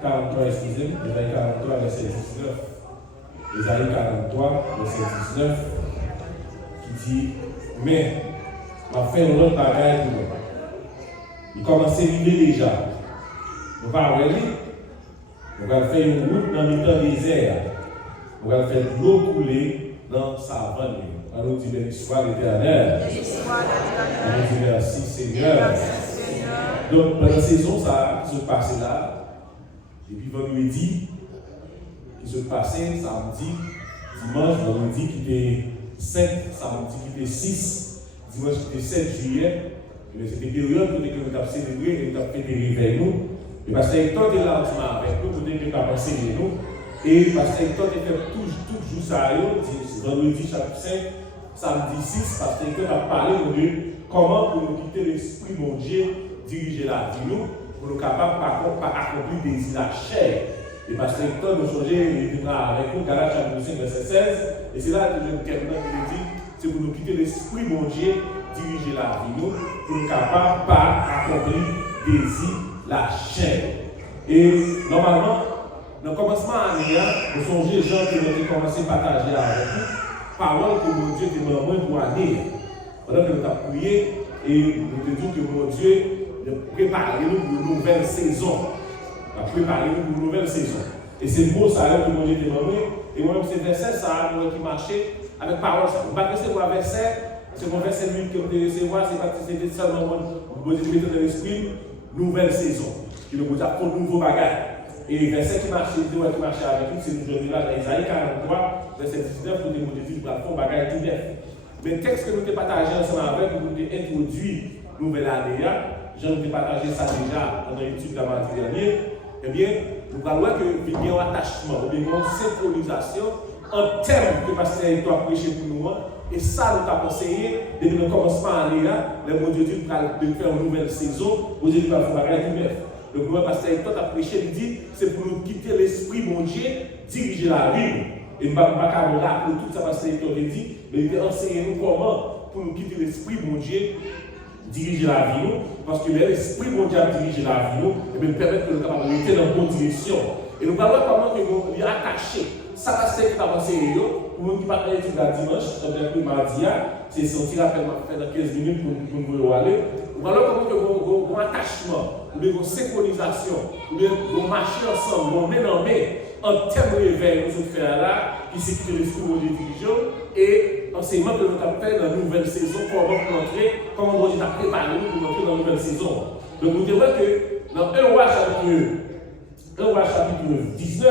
43, excusez-moi, Ésaïe 43, verset 19. Ésaïe 43, verset 19, qui dit, mais, on va faire une autre bagaille pour nous. Il commence à vivre déjà. On va aller, on va faire une route dans le temps désert. On va faire de l'eau couler dans sa vanne. On nous dit l'histoire éternelle. On nous dit merci Seigneur. Donc, pendant la saison, ça qui se passait là, et puis vendredi, qui se passait samedi, dimanche, vendredi qui était 5, samedi qui était 6, dimanche qui était 7 juillet. C'était une période où nous avons célébré et nous avons fait des réveils nous. Et parce que Hector était là avec nous, nous avons passé nous. Et parce que Hector était tout jour ça, vendredi chapitre 5, samedi 6, parce que Hector a parlé de comment pour nous quitter l'esprit mon Dieu, diriger la vie nous, pour nous capables d'accomplir des désirs la chair. Et parce que Hector nous changeait les livres avec nous, Galates chapitre 5, verset 16. Et c'est là que je termine qui dit, c'est pour nous quitter l'esprit mon Dieu, diriger la vie nous, pour nous capables d'accomplir des désirs la chair. Et normalement, dans le commencement de l'année, nous sommes les gens qui ont commencé à partager avec nous, parole que mon Dieu te demande pour l'année. Pendant que nous avons prié, et nous te disons que mon Dieu prépare nous pour une nouvelle saison. Il a préparé nous pour une nouvelle saison. Et c'est beau ça que mon Dieu te demande. Et moi, c'est verset ça qui marchait avec parole. On va recevoir verset, c'est mon verset 8 que vous devez recevoir, c'est pas que c'était seulement mon Dieu dans l'esprit, nouvelle saison. Qui nous dit pour nouveau bagage. Et le verset qui marchait avec nous, c'est nous là dans Ésaïe 43, verset 19, pour nous dire pour faire un bagage tout neuf. Mais le texte que nous avons partagé ensemble avec, nous avons introduit nouvelle année, j'en ai partagé ça déjà dans l'étude de la mardi dernier. Eh bien, nous allons voir qu'il y a un attachement, ou bien une synchronisation en termes que le pasteur a prêché pour nous. Et ça, nous avons conseillé, depuis le commencement de l'année, le bon Dieu dit de faire une nouvelle saison, vous Dieu va faire un bagage tout neuf. Le gouvernement pasteur Hector a prêché, il dit, c'est pour nous quitter l'esprit mon Dieu, diriger la vie. Et je ne vais pas rappeler tout ça pasteur Hector a dit, mais il a enseigné nous comment pour nous quitter l'esprit mon Dieu, diriger la vie. Parce que l'esprit mon Dieu dirige la vie, et nous permet que nous soyons dans la bonne direction. Et nous allons voir comment nous sommes attachés. Ça va se faire avancer. Pour nous qui parlent de la dimanche, le mardi, c'est sorti rapidement dans 15 minutes pour nous aller. Nous allons voir comment nous avons un attachement, nous avons une synchronisation, nous avons marché ensemble, nous avons en termes de réveil, nous sommes faire là, qui s'écoute l'esprit de dirigeant, et enseignement que nous avons fait dans la nouvelle saison, comment entrer, comment nous avons préparé pour entrer dans la nouvelle saison. Donc nous devons que dans 1 Roi chapitre 19,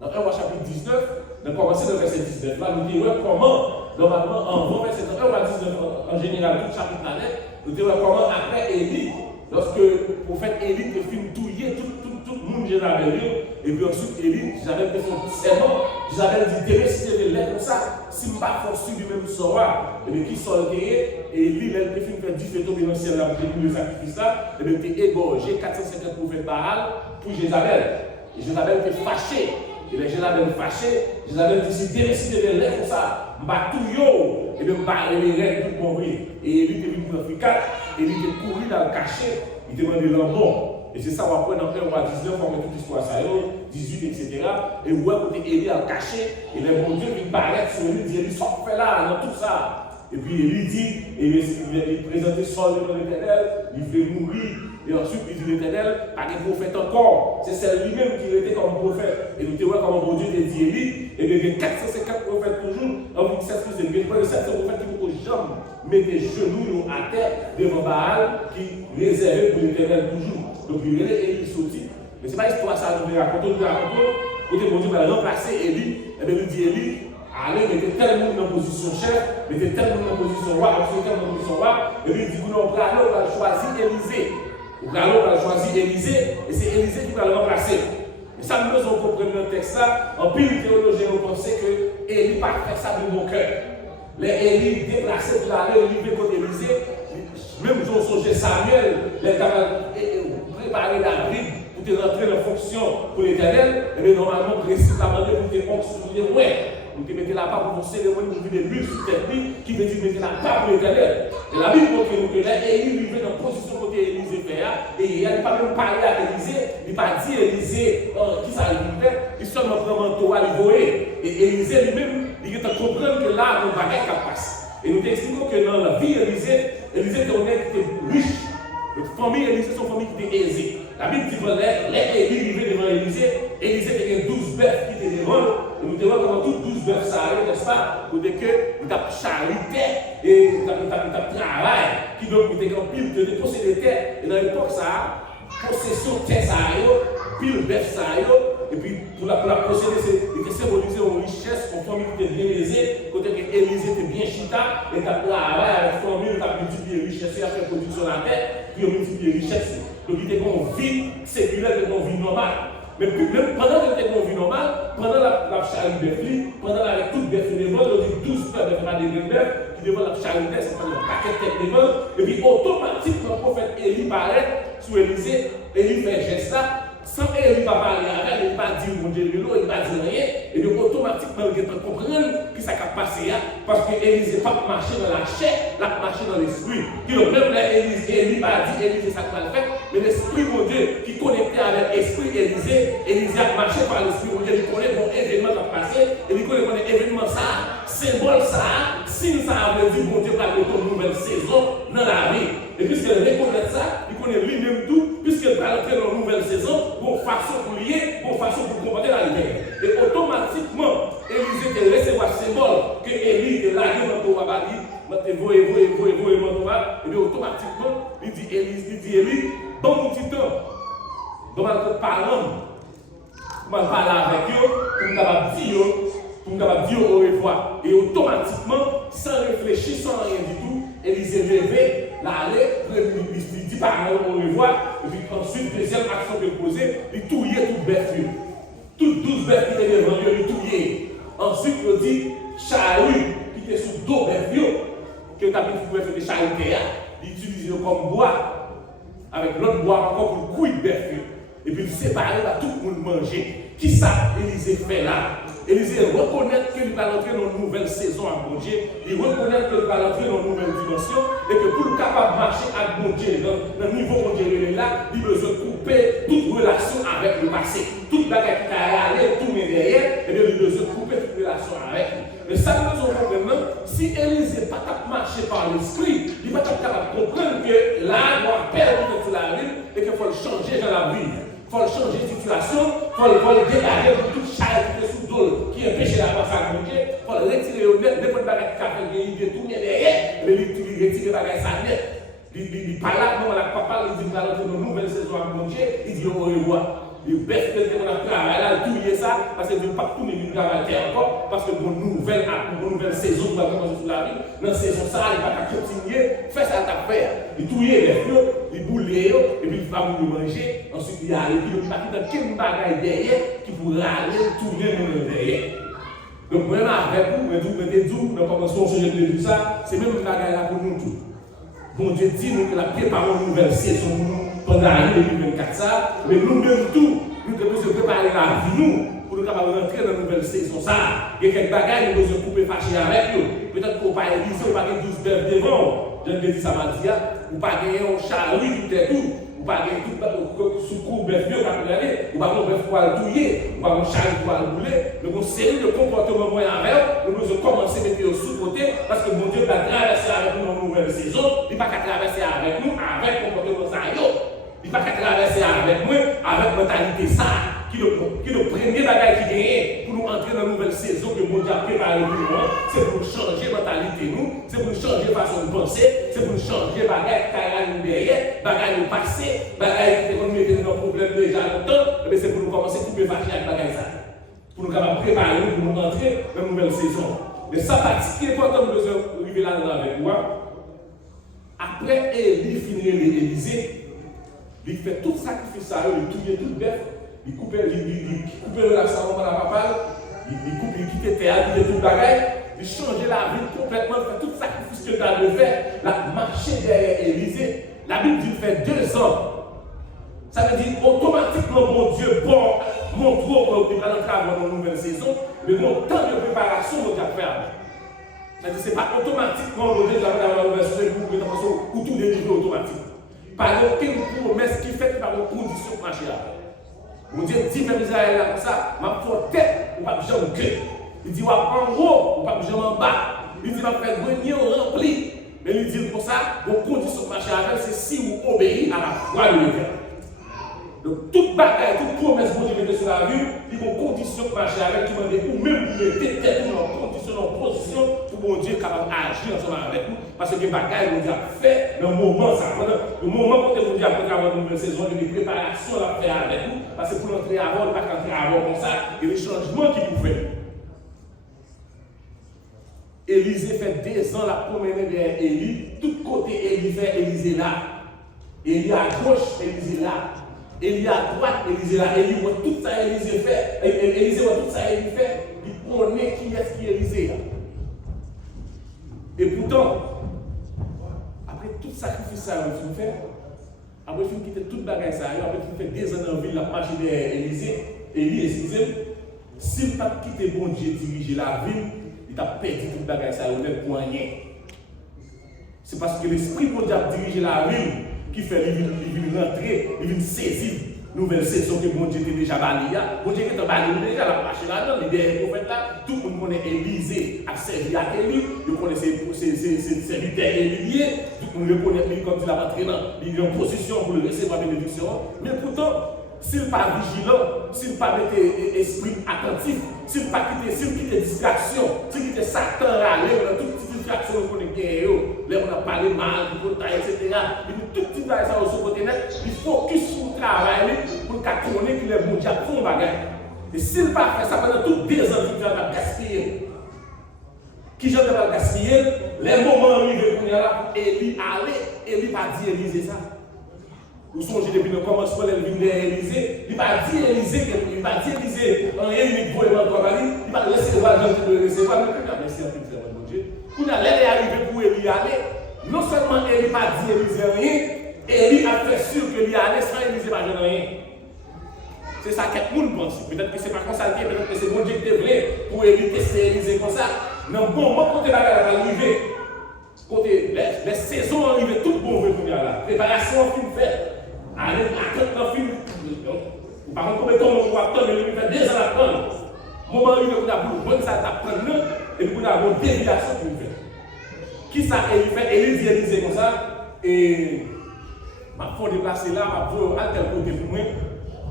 dans 1 Roi chapitre 19, on a commencé le verset 19. Là, nous disons comment, normalement, en bon verset 1 Roi 19, en général, tout chapitre planète, nous disons comment après Élie, lorsque le prophète Élie a fini touiller tout le monde Jézabel, et puis ensuite Élie, Jézabel fait son serment, Jézabel dit, demain si tu veux l'être comme ça, si je ne pas forcer du même soir, et bien qui sont et Élie, elle a fait 10 feux tomber dans le ciel, là, pour le sacrifice là, et bien il a égorgé 450 prophètes Baal pour Jézabel. Et Jézabel était fâché. Et les Jézabel fâché, Jézabel dit, si demain si tu veux l'être comme ça, je vais tout yo, et bien je vais les règles tout mourir. Et Élie était venu pour l'Afrique, Élie était couru dans le cachet, il demandait leur mort. Et c'est ça qu'on apprend dans 1 Roi 19, on met toute l'histoire, 18, etc. Et où est côté Élie à le cacher, et les bons dieux qui paraissent sur lui, disent, Élie, sort fait là, dans tout ça. Et puis Élie dit, et il présentait son devant l'Éternel, il veut mourir. Et ensuite, il dit l'Éternel, pas de prophète encore. C'est celle lui-même qui était comme prophète. Et nous te voyons comment bon Dieu te dit Élie, et bien il y a 450 prophètes toujours, en vous s'excuser, mais pas de 700 prophètes qui ne jamais mettre les genoux à terre devant Baal, qui réservait pour l'Éternel toujours. Donc il est Élie sorti. Mais ce n'est pas histoire ça, nous racontons, côté bon Dieu va remplacer Élie, et bien il dit Élie, allez, mettez tel monde dans position chef, mettez tel monde dans position roi, mettez tel monde dans position roi, et puis il dit, non, on va choisir Élisée. On va choisir Élisée, et c'est Élisée qui va le remplacer. Et ça, nous avons compris dans le texte là, en pile théologie, on pensait que Élie n'a pas fait ça de mon cœur. Les Élie déplacés pour aller au niveau contre Élisée, même si on songeait Samuel, les camarades préparer la Bible pour te rentrer en fonction pour l'Éternel, et bien normalement, précisément pour te construire, ouais. Nous te mettons là-bas pour une cérémonie, pour vider l'huile sur tête, qui veut dire mettre là-bas pour l'éternel. Et la Bible montre nous que là, Élie vivait dans la position côté Élisée fait, et il n'a pas même parlé à Élisée, il n'a pas dit Élisée qui ça lui fait, il seulement prend un manteau à lui voyer. Et Élisée lui-même, il a comprendre que là, on va pas passer. Et nous t'expliquons que dans la vie d'Élisée, Élisée était honnête, était riche. La famille Élisée, c'est une famille qui était aisée. La Bible dit que les Élie arrivaient devant Élisée, Élisée avait 12 bœufs qui étaient devant. Et nous devons comment tous 12 bœufs ça arrive, n'est-ce pas? Pour dire que nous avons charité et nous avons travail, qui donc nous avons pile de posséder terre. Et dans l'époque, ça, possession terre, ça a pile bœuf, ça a et puis pour la posséder, c'est symboliser une richesse, une famille qui était bien aisée, côté que Élisée était bien chita, et tu as travaillé avec la famille, tu as multiplié la richesse, et a fait production sur la terre, puis on multiplie la richesse. Donc il était une vie séculaire, une vie normale. Mais même pendant qu'il était une vie normale, pendant la charité de bœuf, pendant avec toute bœuf devant, on dit 12 bœufs devant des bœufs, qui devant la charité, c'est pas un paquet de tête devant, et puis automatiquement le prophète Élie paraît sous Élisée, Élie fait geste là. Sans Élie va parler avec, il ne va pas dire mon Dieu, il ne va dire rien, et donc automatiquement il va comprendre qui ça a passé parce que Élisée n'a pas marché dans la chair, il a marché dans l'esprit. Donc même là, Élie va dire Élisée ça va le faire, mais l'esprit mon Dieu qui connecté avec l'esprit Élisée, Élisée a marché par l'esprit mon Dieu, il connaît mon événement qui a passé, et il connaît mon événement ça, symbole ça, signe ça veut dire mon Dieu va mettre une nouvelle saison dans la vie. Et puisqu'il reconnaît ça, il connaît lui-même tout, puisqu'il va entrer dans une nouvelle saison, pour façon pour lier, pour façon pour combattre la lumière. Et automatiquement, Élisée te recevoir ce symbole que Élie est là, il va dire, et bien automatiquement, il dit Élie, bon mon petit temps, on va parler avec eux, pour nous dire au revoir. Et automatiquement, sans réfléchir, sans rien du tout, Élisée levé, l'aller, il dit par au revoir, et puis ensuite, deuxième action de poser, il touillait tout bœuf. Toutes 12 bœufs qui étaient devant lui, il touillait. Ensuite, il dit, charrue, qui était sous dos bœuf, que tu as pu faire des charrutes, il utilisait comme bois, avec l'autre bois encore pour le couille de bœuf. Et puis il séparait là, tout le monde manger. Qui ça, Élisée fait là? Élisée reconnaît qu'il va entrer dans une nouvelle saison à bon Dieu. Il reconnaît qu'il va entrer dans une nouvelle dimension. Et que pour le capable de marcher à bon Dieu, dans le niveau où Dieu est là, il a besoin de couper toute relation avec le passé. Toute bagarre qui a allé, tourner derrière, et bien il a besoin de couper toute relation avec lui. Mais ça, nous avons maintenant, si Élisée n'est pas capable de marcher par l'esprit, il n'est pas capable de comprendre que là, il doit perdre sur la vie et qu'il faut le changer dans la vie. Il faut changer de situation, il faut le dégager de toute charge qui est sous l'eau, qui empêche la passage de Dieu, il faut le retirer au net, n'importe quoi qui a fait, il doit tourner derrière, mais il retire la bagage sa net. Il parle là, non, la papa, il dit qu'il va entrer dans une nouvelle saison à mon Dieu, il dit au revoir. Il baisse quelqu'un dans le travail, là, il touille ça, parce qu'il ne veut pas tourner du travail encore, parce que pour une nouvelle saison qui va commencer sur la vie, dans la saison ça, il va continuer, faire ça à faire. Il touille les flots, il boule, et puis il va vous manger, ensuite il arrive, il va quitter quel bagage derrière qui pourra aller tourner le derrière. Donc, moi, avec vous, nous commençons à changer de tout ça, c'est même le bagage là pour nous tous. Bon Dieu dit nous que la préparé une nouvelle saison pendant l'année 2024, ça, mais nous-mêmes tout, nous devons préparer la vie nous pour nous capables rentrer dans une nouvelle saison. Ça, il y a quelques bagages nous devons couper fâcher avec nous. Peut-être qu'on ne peut pas Élisée, on ne peut pas 12 bœufs devant. Je ne dis ça m'a dit, on ne peut pas gagner un charrue tout et tout. On ne peut pas gagner tout sous cours bœuf, on ne peut pas gagner. On ne peut pas bœuf pour le touiller, on ne peut pas charrue pour le bouler. Donc, une série de comportements moyens avec nous devons commencer à mettre sous côté parce que mon Dieu va traverser avec nous dans une nouvelle saison. Il ne va pas traverser avec nous avec comportement ça. Il ne va pas traverser avec nous avec mentalité ça. Qui est le premier bagage qui gagne pour nous entrer dans une nouvelle saison que mon Dieu a préparé pour nous. C'est pour nous changer la mentalité, nous. C'est pour nous changer la façon de penser. C'est pour nous changer les bagages qui sont derrière, les bagages du passé, les bagages qui nous mettent dans nos problèmes déjà longtemps. Mais c'est pour nous commencer à couper fâcher avec les bagages. Pour nous préparer, pour nous entrer dans une nouvelle saison. Mais ça, ce qui est important de arriver là-dedans avec moi, après Élie finit l'Élysée, il fait tout sacrifice à eux, il touille tout le bœuf. Il coupe la salon dans la papale, il quitte le théâtre, il quitte tout le bagage, il change la vie complètement, il fait tout sacrifice que tu as de faire, la marcher derrière Élisée. La Bible dit qu'il fait 2 ans. Ça veut dire automatiquement, mon Dieu, bon, mon trop on est entrer avant une nouvelle saison, mais bon, tant de préparation, on doit faire. C'est-à-dire que ce n'est pas automatiquement que Dieu va avoir une nouvelle saison pour tout délivrer automatique. Par aucune promesse qui fait par une condition pour marcher là. On dit, même Israël comme ça, ma faute tête, ou pas jamais gueule. Il dit, en haut, ou pas jamais en bas. Il dit, va faire grenier, on remplit. Mais il dit pour ça, vos conditions pour marcher avec, c'est si vous obéissez à la foi de l'Éternel. Donc, toute bataille, toute promesse que vous mettez sur la vie, il y a une condition pour marcher avec, qui m'a dit, ou même vous mettez tête en condition, en position, pour bon Dieu capable d'agir ensemble avec vous. Parce que les batailles, vous avez fait dans le moment, ça. Le moment où vous avez avant une nouvelle saison, il y a des préparations à faire avec vous. Parce que pour l'entrer avant, pas qu'entrer avant comme ça, il y a des changements qui vous font. Élisée fait 2 ans la promenade derrière Élie. Tout côté Élie fait, Élisée là. Élie à gauche, Élisée là. Élie à droite, Élisée là. Élie voit tout ça, Élisée fait. Élisée voit tout ça, Élie fait. Il connaît qui est-ce qui est Élisée là. Et pourtant, après tout sacrifice ça, il fait. Après il quitte toute bagaille ça, après il fait 2 ans dans la ville, la marche derrière Élie, excusez-moi. S'il n'a pas quitté bon Dieu diriger la ville, il a perdu toute bagaille ça, il n'est pour rien. C'est parce que l'esprit bon Dieu a dirigé la ville qui fait il rentrer, il vient saisir nouvelle saison que bon Dieu était déjà balayé. Bon Dieu était balayé déjà, la marche là-dedans, les derniers prophètes là, tout le monde connaît Élisée, a servi à Élie, il connaît ses serviteurs Éliés, tout le monde le connaît lui comme il a rentré dans, il est en position pour le recevoir la bénédiction. Mais pourtant, s'il n'est pas vigilant, s'il n'est pas mettre esprit attentif, s'il ne pas quitter distraction, s'il quitte Satan râler, dans toute petite distraction qu'on est bien, là on a parlé mal, etc. Il y a toute petite distraction au côté net, il focus sur le travail pour qu'on connaisse que les bons diables font bagarre. Et s'il ne pas fait ça pendant toutes 2 ans, il va gaspiller. Qui j'en va gaspiller, les moments arrivés pour y aller pour Élie aller, Élie va dire Élisée ça. Vous songez depuis le commencement de l'Élysée, il va dire Élysée, il va dire Élysée, en rien, il va recevoir Jean de recevoir, mais il va merci à mon Dieu. Quand il est arrivé pour Élie aller, non seulement Élie va dire Élysée rien, Élie a fait sûr que Élie allait sans Élysée va dire rien. C'est ça que tout le monde pense. Peut-être que ce n'est pas constaté, peut-être que c'est bon Dieu qui est vrai pour Élie tester Élysée comme ça. Non, bon, moi, quand il va arriver, côté les saisons arrivées, tout bon veut venir là. Préparation fin faite. Allez, attends dans le film. Par contre, combien de temps on va attendre, il fait 2 ans à attendre. Moment où il a pour bonne ça t'apprendre, et puis il a une déviation qu'il fait. Qui ça il fait? Élie dit Élisée comme ça, et ma faut déplacer là, ma faut à tel côté pour moi,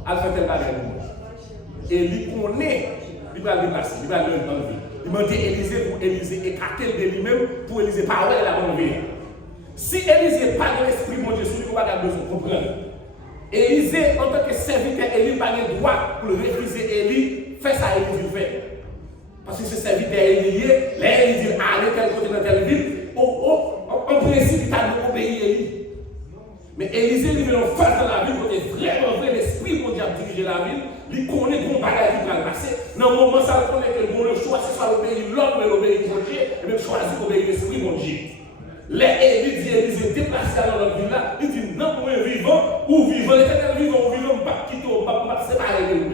à faire tel bagage pour moi. Et il connaît, il va le déplacer, il va le dans le vie. Il m'a dit Élisée pour Élisée écarter de lui-même, pour Élisée parler la bonne vie. Si Élisée n'a pas de l'esprit, mon Dieu, celui qu'on va besoin de comprendre. Élisée, en tant que serviteur, Élie n'a pas le droit pour refuser Élie, fait ça Élie fait. Parce que ce serviteur Élie, là, Élie dit allez tel côté dans telle ville, en principe, il a obéi Élie. Mais Élisée, il veut faire dans la ville, quand il est vraiment vrai, l'esprit pour dire diriger la ville, il connaît bon bagage qui va le passer. Dans le moment, ça connaît que le choix, c'est soit l'obéir l'homme, mais l'obéir mon Dieu, et même choisir d'obéir l'esprit mon Dieu. Les Élie dit Élisée déplacé dans notre ville là, il dit non, pour un vivant, ou vivant, l'éternel vivant, ou vivant, pas quitter, pas séparer de nous.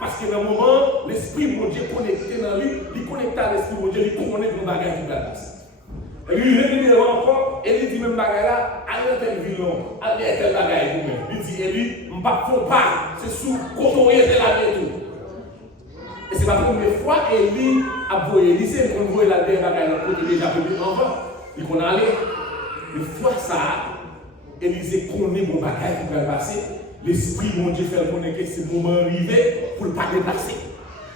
Parce que dans le moment, l'esprit mon Dieu connecté dans lui, il connecte à l'esprit mon Dieu, il connaît nos bagages qui va passer. Et lui, il encore, et il dit même bagage là, allez dans tel ville, allez dans tel bagage vous-même. Il dit Élie, je ne faut pas, c'est sous côtoyer de la main. Et c'est la première fois Élie a voyé Élisée, on voit la dernière bagage là, côté déjà venu en bas. Il qu'on allait, une fois ça, Élisée connaît mon bagage qui va passer. L'esprit, mon Dieu, fait connaître que c'est le moment arrivé pour ne pas déplacer.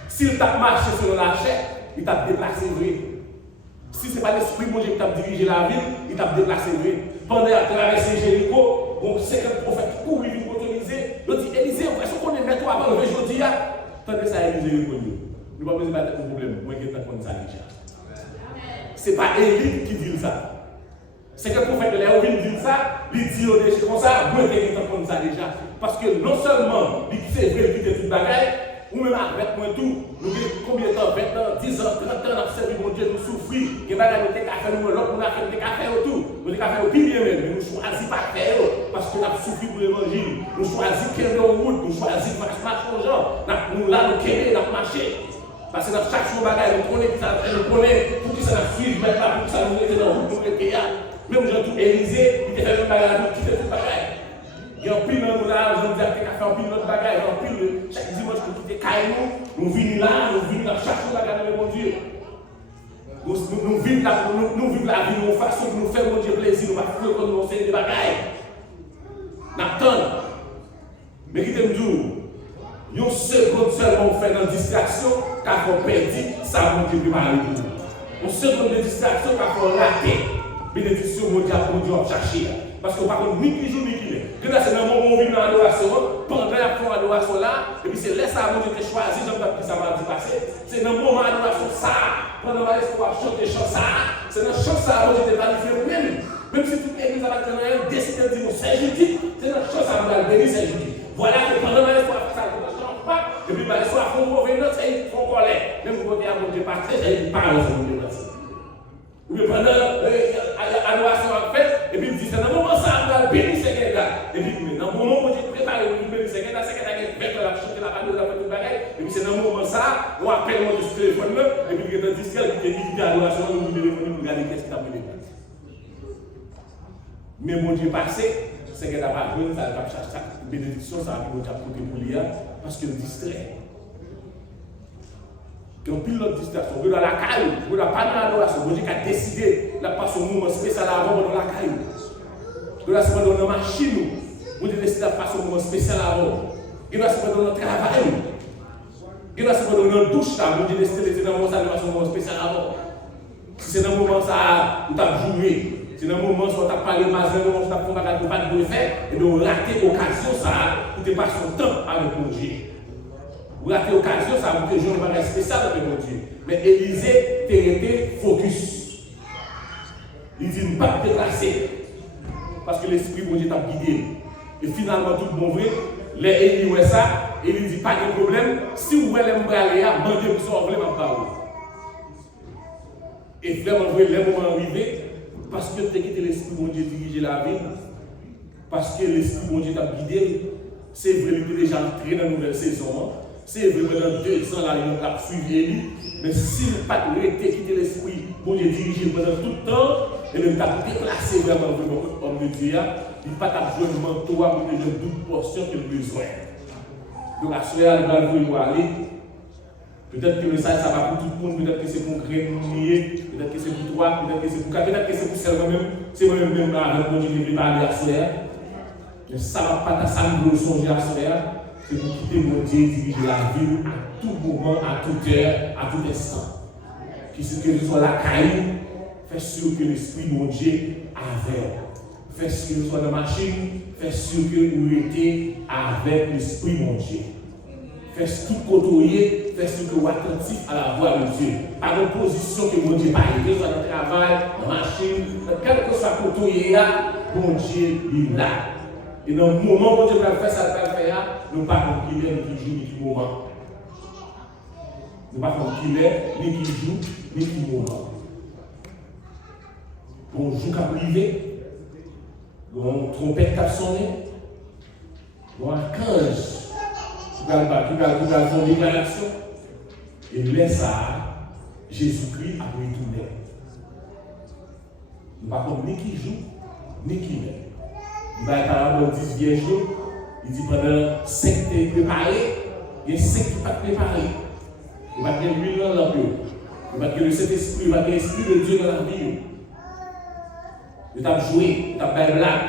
S'il t'a marché sur la chair, il t'a déplacé vrai. Si ce n'est pas l'esprit, mon Dieu, qui t'a dirigé la ville, il t'a déplacé vrai. Pendant la traversée Jéricho, bon, 50 prophètes courent, ils vont autoriser. Il dit Élisée, est-ce qu'on est mettre avant le aujourd'hui? Tandis que ça, Élisée est connu. Nous ne pouvons pas mettre de problème. Moi, je vais t'apprendre ça déjà. Ce n'est pas Élie qui dit ça. C'est que le prophète de l'air dit ça, il dit au déjà comme ça, moi je vais t'apprendre ça déjà. Parce que non seulement il fait vrai qu'il fait toute bagaille, ou même avec moi tout, nous avons combien de temps, 20 ans, 10 ans, 30 ans, nous avons servi mon Dieu, nous souffrir, que bagaille nous avons fait, nous l'autre, nous avons fait des cafés autour, nous avons fait au pire même, mais nous choisissons pas faire, parce que nous avons souffert pour l'évangile, nous choisissons qu'il y ait une route, nous choisissons marche aux gens. Nous là, nous quérir, nous marcher. Parce que dans chaque jour, nous connaissons pour que ça nous suive, même pas pour que ça nous mette dans le monde. Même gens tout Élysée, il fait le bagage, il fait tout le bagage. Il y a un pile dans nous là, je dis à quelqu'un fait un pile notre bagage, un pile chaque dimanche pour quitter Caïnou, nous venons là, nous venons dans chaque jour bagage de mon Dieu. Nous vivons la vie de façon que nous faisons mon Dieu plaisir, nous ne pouvons pas nous faire des bagages. N'attendons. Mais qui t'aime dire, une seconde seulement fait dans distraction, car on perdit, ça va nous préparer pour nous. Une seconde de distraction, car on raté. Bénédiction mondiale pour Dieu chercher. Parce que par contre, ni qui joue, ni qui n'est. Que là, c'est dans le moment où on vit dans l'adoration, pendant la fois l'adoration là, et puis c'est là ça mon Dieu qui choisi, j'aime pas que ça va passer. C'est dans le moment l'adoration ça, pendant l'espoir chanter chant ça, c'est dans le chant ça, mon Dieu qui planifié même. Même si toute l'église à la canadienne décide de dire c'est Judith, c'est dans le chant ça, on va le bénir, c'est Judith. Voilà que pendant l'espoir ça, on ne change pas, et puis l'espoir, on va revenir, c'est trop colère. Même pour côté à mon Dieu, pas très, il parle, c'est mon Dieu. Ou bien pendant l'adoration en fait, et puis il dit, c'est dans le moment ça, on va bénir ces gars-là. Et puis, dans le moment où j'ai préparé pour bénir ces gars-là, c'est qu'il y a quelqu'un qui va chanter la parole, la parole de bagage. Et puis c'est dans le moment ça, on appelle mon téléphone là, et puis il y a un disque qui dit l'adoration, on nous téléphone, on regarde qu'est-ce qu'il a fait. Mais mon Dieu passé, c'est qu'il n'a pas joué, ça n'a pas cherché ça. Bénédiction, ça va déjà côté pour lui, parce qu'il distrait. Quand pile l'autre distraction, vous dans la caille, vous n'avez pas de l'adoration, vous avez décidé de passer un moment spécial avant dans la caille. Vous avez décidé dans la machine, vous avez décidé de passer un moment spécial avant. Vous avez décidé dans le travail, vous avez décidé dans la douche, vous avez décidé de passer un moment spécial avant. Si c'est dans le moment ça, vous avez joué. Si dans le moment où vous avez parlé de mazin, vous avez fait un bagage de ne pas faire, et donc vous ratez l'occasion ça, vous avez passé son temps avec mon Dieu. Vous ratez l'occasion, ça vous fait jouer un bagage spécial avec mon Dieu. Mais Élisée était focus. Il dit ne pas déplacer. Parce que l'Esprit de Dieu t'a guidé. Et finalement, tout le monde vrai, les Élie ouais ça, et il dit pas de problème. Si vous voulez me aller, demandez pour sauver ma parole. Et vraiment, vrai, les moments arrivés, parce que tu as quitté l'Esprit de Dieu diriger la vie, parce que l'Esprit de Dieu t'a guidé, c'est vrai, il est déjà entré dans la nouvelle saison. C'est vraiment dans 2 ans, là, il a suivi Élie. Mais s'il n'a pas quitté l'esprit, bon Dieu dirigé pendant tout le temps, et il t'a déplacé vraiment, comme le Dieu, il n'a pas joué un manteau pour que je double portion qu'il a besoin. Donc, à ce moment-là, il va aller. Peut-être que le message, ça va pour tout le monde, peut-être que c'est pour Grémier, peut-être que c'est pour toi, peut-être que c'est pour K, peut-être que c'est pour celle même. C'est moi-même là, avec mon Dieu qui va aller à ce moment-là. Mais ça ne va pas ça nous songer à ce moment-là. C'est pour quitter mon Dieu, diriger la vie à tout moment, à toute heure, à tout instant. Que ce soit la caille, fais sûr que l'Esprit de mon Dieu avec. Fais sûr que ce soit dans la machine, fais sûr que vous êtes avec l'Esprit de mon Dieu. Fais tout côtoyer, fais sûr que vous êtes attentif à la voix de Dieu. Pas de position que mon Dieu parle, que ce soit dans le travail, dans la machine, quel que soit côtoyer, mon Dieu est là. Et dans le moment où Dieu va faire ça, nous ne pas comme qui est, ni qui joue, ni qui moment. Nous ne pas comme qui est, ni qui joue, ni qui moment. On joue qu'à privé, on trompette qu'à sonner, on archange qui va faire une déclaration, et laisse ça, Jésus-Christ a retourné. Nous ne pas comme ni qui joue, ni qui met. Il va parler de 10 vieilles jours. Il dit pendant 5 t'es préparé, il y a 5 qui ne sont pas préparés. Il va y avoir 8 ans dans la vie. Il va y avoir le Saint-Esprit, il va y avoir l'Esprit de Dieu dans la vie. Il va jouer, il va faire blague.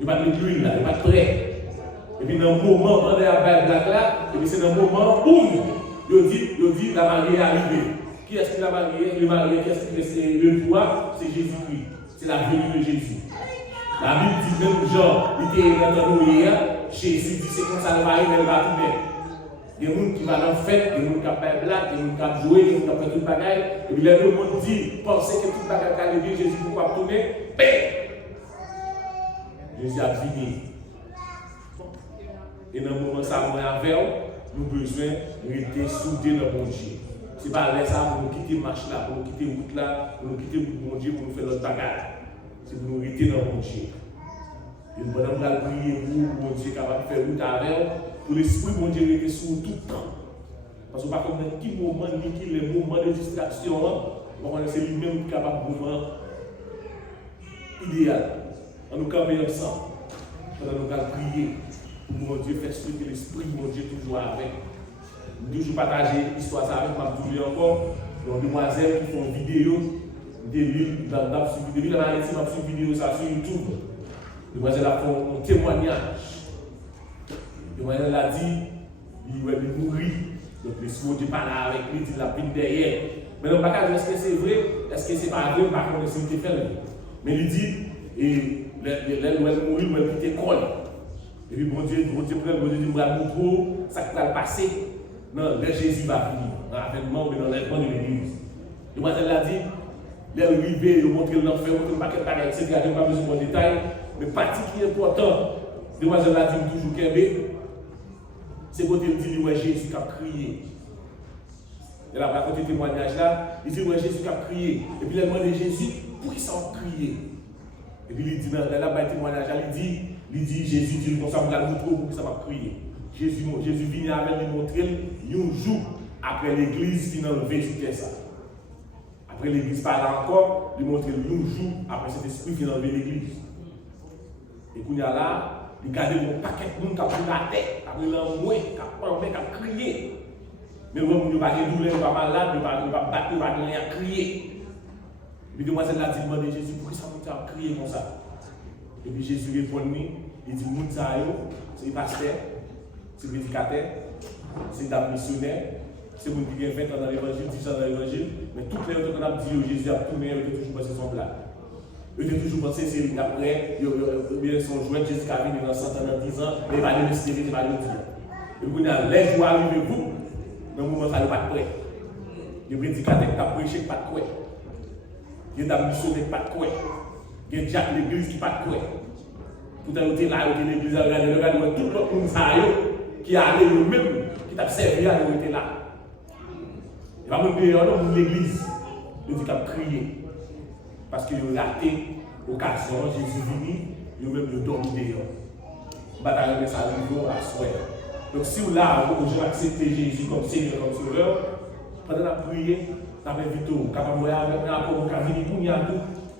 Il va mettre l'huile là, il va être prêt. Et puis dans le moment, pendant la blague là, et puis c'est dans le moment, boum, il dit la mariée est arrivée. Qui est-ce qui l'a mariée? Le marié, qui est-ce qui est le pouvoir? C'est Jésus-Christ. C'est la venue de Jésus. La Bible dit même genre, il était dans le hier, Jésus dit c'est comme ça le mari, elle va tout bien. Il y a des gens qui vont dans la fête, il y a des gens qui ont fait blague, il y a des gens qui ont joué, il y a des gens qui ont fait tout le bagage. Et puis le monde dit, pensez que tout le bagage a levé, Jésus pourquoi tourner, Jésus a fini. Et dans le moment où ça va avec, nous avons besoin de rester soudés dans mon Dieu. Ce n'est pas là ça pour nous quitter la marche là, pour nous quitter la route là, pour nous quitter mon Dieu, pour nous faire notre bagage. C'est pour nous rester dans mon Dieu. Et nous allons prier pour mon Dieu capable de faire route avec, pour l'esprit bon Dieu rester sur tout le temps. Parce que par contre, dans quel moment, ni qui les moments de distraction, c'est lui-même qui est capable de moment idéal. On nous camper ensemble. Pendant nous prier pour mon Dieu faire ce que l'esprit mon Dieu toujours avec. Nous toujours partager l'histoire ça avec ma double encore. Donc, demoiselles qui font vidéo, des livres, dans la vidéo ça sur YouTube. Demoiselle a fait un témoignage. Demoiselle a dit, il va mourir. Donc, l'esprit Dieu parle avec lui, il l'a pris derrière. Mais donc, est-ce que c'est vrai? Est-ce que c'est pas vrai? Par contre, c'est fait. Mais il dit, et elle doit mourir, elle doit quitter l'école. Et puis, bon Dieu dit, va montrer ça qui va passer. Non, le Jésus va venir. Dans l'avènement, mais dans l'enlèvement de l'église. Demoiselle a dit, elle est arrivée, elle montre l'enfer, elle montre le paquet de bagages, etc. Je n'ai pas besoin de détails. Mais partie qui est importante, demoiselle a dit toujours qu'elle c'est quand elle dit, ouais, Jésus qui a crié. Elle a raconté le témoignage là, il dit, ouais, Jésus qui a crié. Et puis elle demande à Jésus, pour qui ça a crié? Et puis il dit, elle a fait le témoignage là, il dit, Jésus dit, comme ça, vous allez montrer pour qui ça va crier. Jésus vient avec lui montrer un jour après l'église qui n'a enlevé sur ça. Après l'église parle encore, lui montrer un jour après cet esprit qui n'a enlevé l'église. Et quand il y a là, il garde mon paquet de monde qui a pris la tête, qui a pris l'envoi, qui a parlé, qui a crié. Mais vous ne pouvez pas de douleur, pas malade, vous ne pouvez pas battre, vous ne pouvez pas crier. Et puis demoiselle a dit, demandé Jésus, pourquoi ça m'a crié comme ça? Et puis Jésus répond, il dit, c'est pasteur, c'est prédicateur, c'est un missionnaire, c'est mon qui vient 20 ans dans l'évangile, 10 ans dans l'évangile, mais toutes les autres qu'on a dit, Jésus a tourné, il a toujours passé son plat. Il a toujours pensé que après, ils sont joués, Jésus a venu dans 100 ans, dans 10 ans, mais il va le rester, il va le dire. Et puis, les jours arrivent, vous, dans le moment où ça n'est pas de prêt. Il y a des prédicateurs qui ont prêché, pas de quoi. Il y a des missionnaires qui n'ont pas de quoi. Il y a Jacques l'église qui n'a pas de quoi. Tout à l'heure, là, l'église a regardé, tout le monde qui a allé eux-mêmes, qui t'a servi à nous, là. Il va me dire, non, l'église, il dit qu'il a crié. Parce qu'il a raté l'occasion, Jésus venu, il a même le dormi dehors. Bataille de sa vie à soi. Donc si vous là, vous avez accepté Jésus comme Seigneur, comme Sauveur, pendant la prière, vous avez invité, vous avez venir pour nous,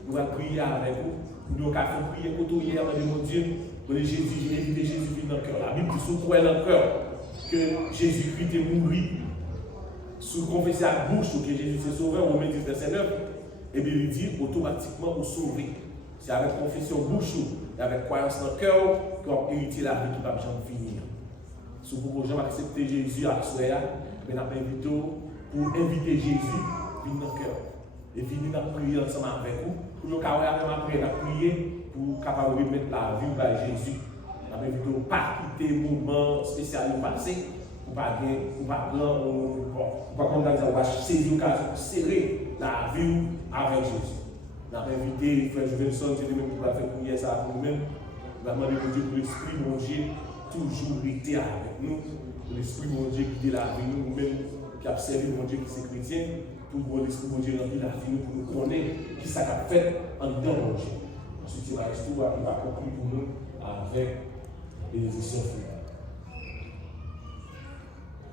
nous allons prier avec vous. Nous allons prier pour tout hier, mon Dieu, pour Jésus, j'ai invité Jésus dans le cœur. La Bible dit sous quoi dans le cœur que Jésus-Christ est mort, sous confesser à bouche que Jésus est Sauveur, Romains 10, verset 9. Et bien il dit automatiquement vous sauver. C'est avec confession bouche et avec croyance dans le cœur qu'on hérite la vie qui va jamais finir. Si vous pouvez jamais accepter Jésus à soi, mais nous invitons pour inviter Jésus à venir dans le cœur. Et venir prier ensemble avec vous. Pour nous après prier pour capable de mettre la vie par Jésus. Nous invitons pas quitter le moment spécial du passé. Pour pas prendre, pour comme on va saisir l'occasion pour serrer la vie avec Jésus. Nous avons invité Frère Juvenson, c'est lui-même qui va faire prier ça pour nous-mêmes. Nous avons demandé pour Dieu, pour l'Esprit mon Dieu, toujours rester avec nous. Pour l'Esprit mon Dieu qui est là avec nous-mêmes, qui a servi mon Dieu qui est chrétien, pour l'Esprit mon Dieu remplir la vie pour nous connaître qui ça a fait en dedans mon Dieu. Ensuite, il va conclure pour nous avec les bénédictions finales.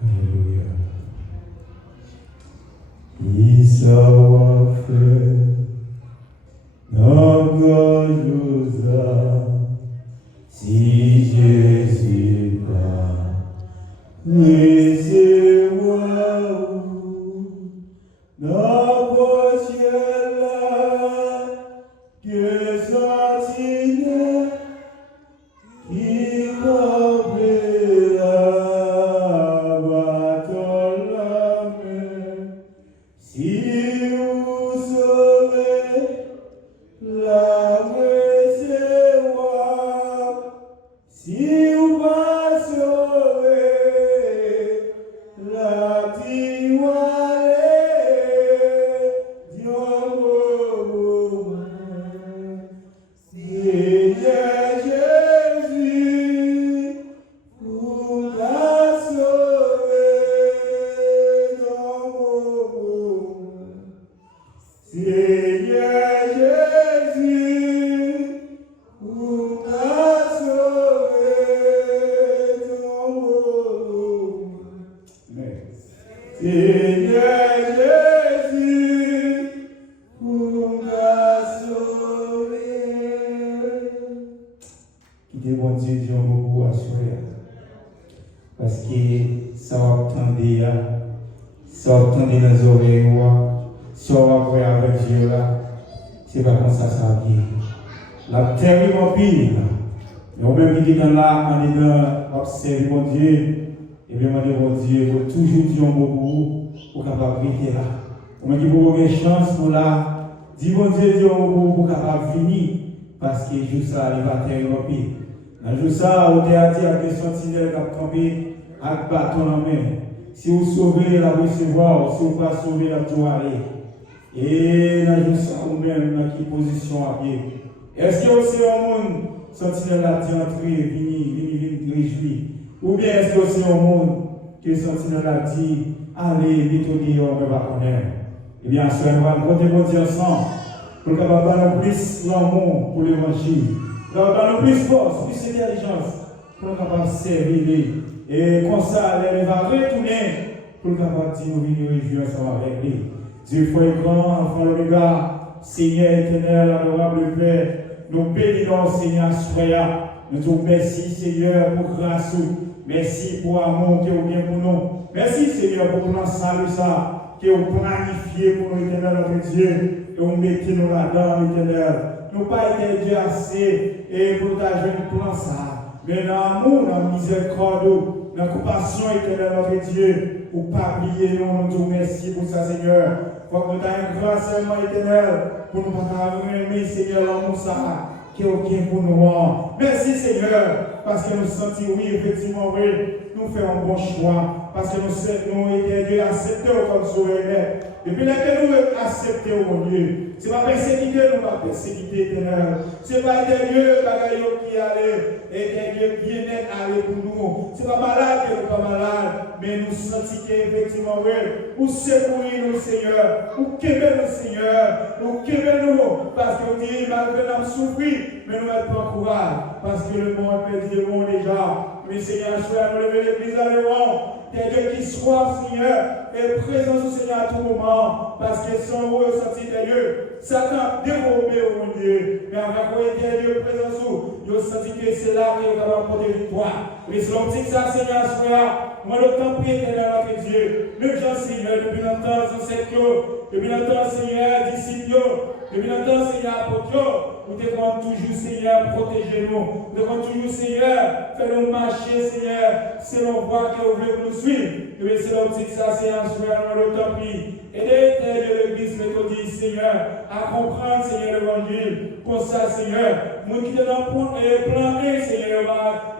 Alléluia. Is our friend, notre Josa, si Jésus part, laissez-moi n'importe là que sentinelle qui complète. Si vous pas sauver Seigneur Jésus, pour m'a sauvé. Qui te bon Dieu, Dieu, beaucoup assuré. Parce que ça attendait, ça attendait dans les oreilles, ça va avec Dieu là. C'est pas comme ça vient. La terre est en pile. Mais au même qui est dans là, on est dans observer mon Dieu. Et bien, on dit mon Dieu, il faut toujours dire beaucoup pour capable rester là. Au même qui vous avez une chance pour là, dis mon Dieu, dire beaucoup pour capable venir. Parce que juste ça, il va terre en pile. Dans le jour ça, on a dit à des sentinelles qui ont tombé avec bâton en main. Si vous sauvez, la recevoir. Si vous ne pas sauver, la tout aller. Et dans le jour ça, vous-même, dans quelle position à pied. Est-ce que c'est un monde, sentinelle a dit entrer, venir, réjouir? Ou bien est-ce que c'est un monde que sentinelle a dit, allez, vite au dehors, on ne va pas connaître? Eh bien, cela nous va nous côté ensemble pour que nous ayons plus l'amour pour l'évangile. Nous avons plus force, plus intelligence pour nous capables de servir. Et comme ça, elle va retourner pour nous capables de nous réjouir ensemble avec lui. Dieu est grand, enfant le regard. Seigneur éternel, adorable Père, nous bénissons, Seigneur, soyons. Nous disons merci, Seigneur, pour grâce. Merci pour l'amour que vous avez pour nous. Merci, Seigneur, pour le salut ça, que vous planifiez pour nous, éternel, notre Dieu, et vous mettez nous là-dedans, éternel. Nous pas été Dieu assez et pour ta jeune plan ça. Mais dans l'amour, dans la miséricorde, dans la compassion, éternel, notre Dieu, pour ne pas oublier nous, nous disons merci pour ça, Seigneur. Faut que nous ayons un grand serment éternel pour nous pas aimer, Seigneur, l'amour ça, qui est aucun pour nous. Merci, Seigneur, parce que nous sentons, oui, effectivement, oui, nous faisons un bon choix, parce que nous étions Dieu acceptés comme sauveur. Depuis que nous acceptons, mon Dieu, ce n'est pas persécuter, nous pas persécuter, éternel. Ce n'est pas Dieu qui allait, et Dieu bien-être aller pour nous. Ce n'est pas malade que nous pas malade, mais nous sentons qu'effectivement, oui, pour secourir nous, Seigneur, pour québer nous, Seigneur, pour québer nous, parce que nous disons, malgré nous souffrir, mais nous mettons pas courage, parce que le monde perdu le monde déjà. Mais Seigneur, je vais nous lever l'église à l'avant. Des dieux qui soient, Seigneur, et présents au Seigneur à tout moment, parce que sans vous, sortir des lieux, Satan dérobé au mon Dieu. Mais avec vous, des dieux présents sous, vous sentez que c'est là que vous allez porter victoire. Mais si l'on dit que ça, Seigneur, soir, moi, le temps prier éternel notre Dieu. Même Jean, Seigneur, depuis longtemps, ancêtres, depuis longtemps, Seigneur, disciples, depuis longtemps, Seigneur, apôtres, nous devons toujours, Seigneur, protéger nous. Nous devons toujours, Seigneur, faire nous marcher, Seigneur, selon voie que vous voulez nous suivre. Et c'est l'homme qui ça, Seigneur, soir, le temps prie. Aidez l'église méthodiste, Seigneur, à comprendre, Seigneur, l'évangile. Pour ça, Seigneur, nous qui devons planter, Seigneur,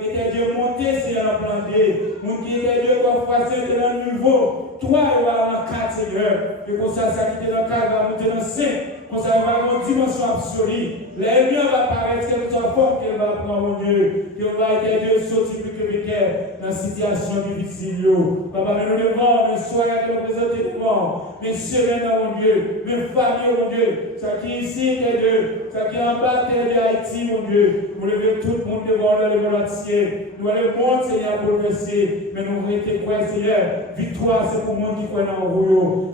et Dieu monter, Seigneur, planter. Nous qui Dieu va passer dans le niveau. Toi, il va dans le cadre, Seigneur. Et pour ça, ça qui est dans le cadre va monter dans le sein. Pour ça, il va avoir une dimension absolue. L'ennemi va apparaître, c'est notre force qu'elle va prendre, mon Dieu. Et on va aider Dieu sortir plus que vécaire dans la situation difficile. Papa, nous devons, nous soyons que nous présenter devant. Mes semaines, mon Dieu. Mes familles, mon Dieu. Ça qui est ici, t'es Dieu. Ça qui est en bas, t'es Haïti, mon Dieu. Vous levez tout le monde devant le monde entier. Nous allons le monde, Seigneur, pour le verser. Mais nous arrêtons, Seigneur. Victoire, c'est pour le monde qui croit dans le royaume.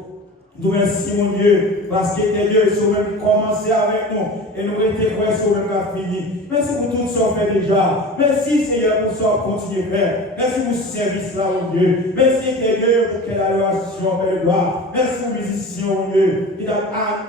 Nous merci, mon Dieu, parce que tes Dieu sont même commencé avec nous et nous étions prêts sur même la fini. Merci pour tout ce qu'on fait déjà. Merci, Seigneur, pour ce qu'on continue à faire. Merci pour ce service-là, mon Dieu. Merci, tes Dieu, pour quelle adoration, belle gloire. Merci pour musiciens, mon Dieu, qui a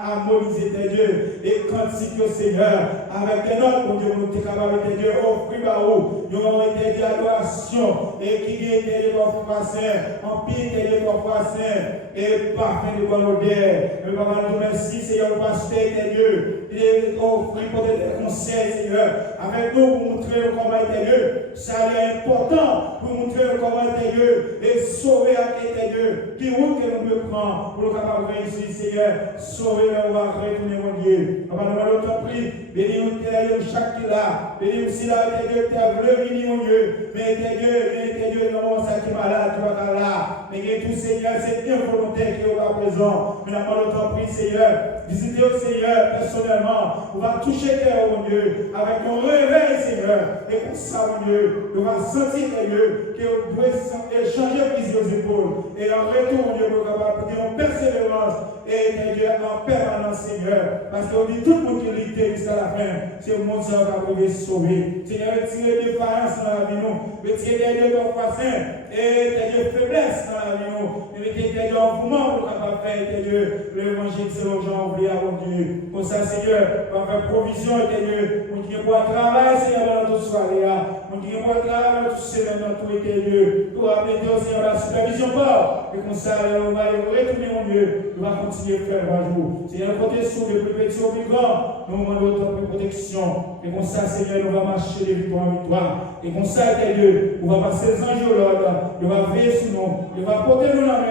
harmonisé tes Dieu et cantique au Seigneur. Avec tes notes, mon Dieu, nous sommes capables de tes Dieu offrir par vous. Nous avons été d'adoration et qui est tes Dieu parfois saint, en pire tes Dieu parfois saint et parfait de l'odeur. Mais papa, nous merci, Seigneur, pour acheter tes dieux. Et offrir pour des conseils, Seigneur. Avec nous, pour montrer comment tes dieux. Ça est important pour montrer comment tes dieux. Et sauver avec tes dieux. Qui route que nous pouvons prendre pour nous capables de réussir, Seigneur. Sauver, on va retourner, mon Dieu. Papa, nous t'en prie. Bénis-nous, tes dieux, chaque qui est là. Bénis-nous, si là, tes dieux, tes voulu, mon Dieu. Mais tes dieux, non, ça qui est malade, tu vas là. Mais tout, Seigneur, c'est involontaire qui est au présent. Mais la parole t'en prie, Seigneur. Visitez au Seigneur personnellement. On va toucher terre, mon Dieu, avec ton réveil, Seigneur. Et pour ça, mon Dieu, on va sentir, Dieu, que vous pouvez changer prise aux épaules. et en retour, Dieu, pour capable de en persévérance et Dieu en permanence, Seigneur. Parce qu'on dit tout le monde qui lutte jusqu'à la fin, c'est le monde qui va pouvoir sauver. Seigneur, retirez des défaillances dans la vie, nous. Retirez des croissants et des faiblesses dans la vie, nous. Et mettez des mouvements pour capable faire, Dieu, l'évangile, c'est aux gens oubliés avant Dieu. Pour ça, Seigneur, va faire provision, Dieu, pour qu'il puisse travailler, Seigneur, dans toute soirée, pour qu'il puisse travailler dans toute semaine, dans tout Dieu, pour appeler Dieu, Seigneur, la supervision pas. Et comme ça, on va retourner au mieux, on va continuer à faire un jour. Seigneur, protection des plus petits au plus grand, nous demandons autant de protection. Et comme ça, Seigneur, on va marcher de victoire en victoire. Et comme ça, Dieu, on va passer les anges là, on va veiller sur nous, on va porter nous la main,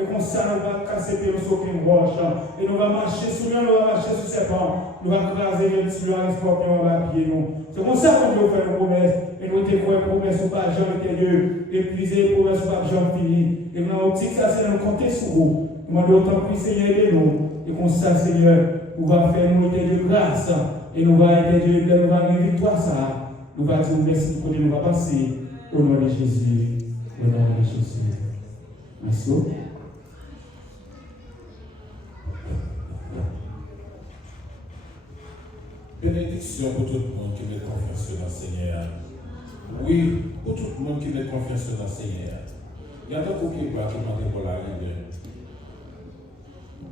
et comme ça, on va casser les aucune roche. Et nous va marcher sur nous, on va marcher sur ses pans, nous va craser les petits lois, les scorpions, on va appuyer nous. C'est comme ça qu'on doit faire une promesse. Et nous devons faire une promesse au pas jamais Dieu, épuiser pour promesse au pas jamais fini. Et nous avons dit ça, c'est de compter sur vous. Nous demandons autant que Seigneur aide nous. Et comme ça, Seigneur, nous va faire nous de grâce. Et nous va aider Dieu, nous va gagner victoire ça. Nous va dire merci pour nous va passer au nom de Jésus. Au nom de Jésus. Merci. Bénédiction pour tout le monde qui met confiance dans le Seigneur. Oui, pour tout le monde qui met confiance dans le Seigneur. Il y a d'autres qui m'a demandé pour la rivière.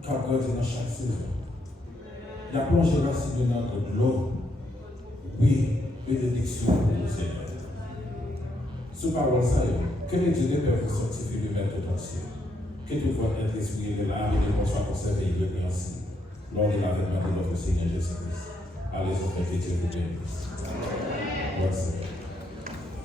Car Dieu dans chaque saison. Il a plongé la cible dans notre l'eau. Oui, bénédiction pour le Seigneur. Ce parole, ça y est. Que les dieux de Père vous sanctifient lui-même tout entier. Que tout votre esprit de l'âme et de mon soit conservé et de ainsi. Lors de l'avènement de notre Seigneur Jésus-Christ. Allez, au fait, Dieu vous bénisse. Merci.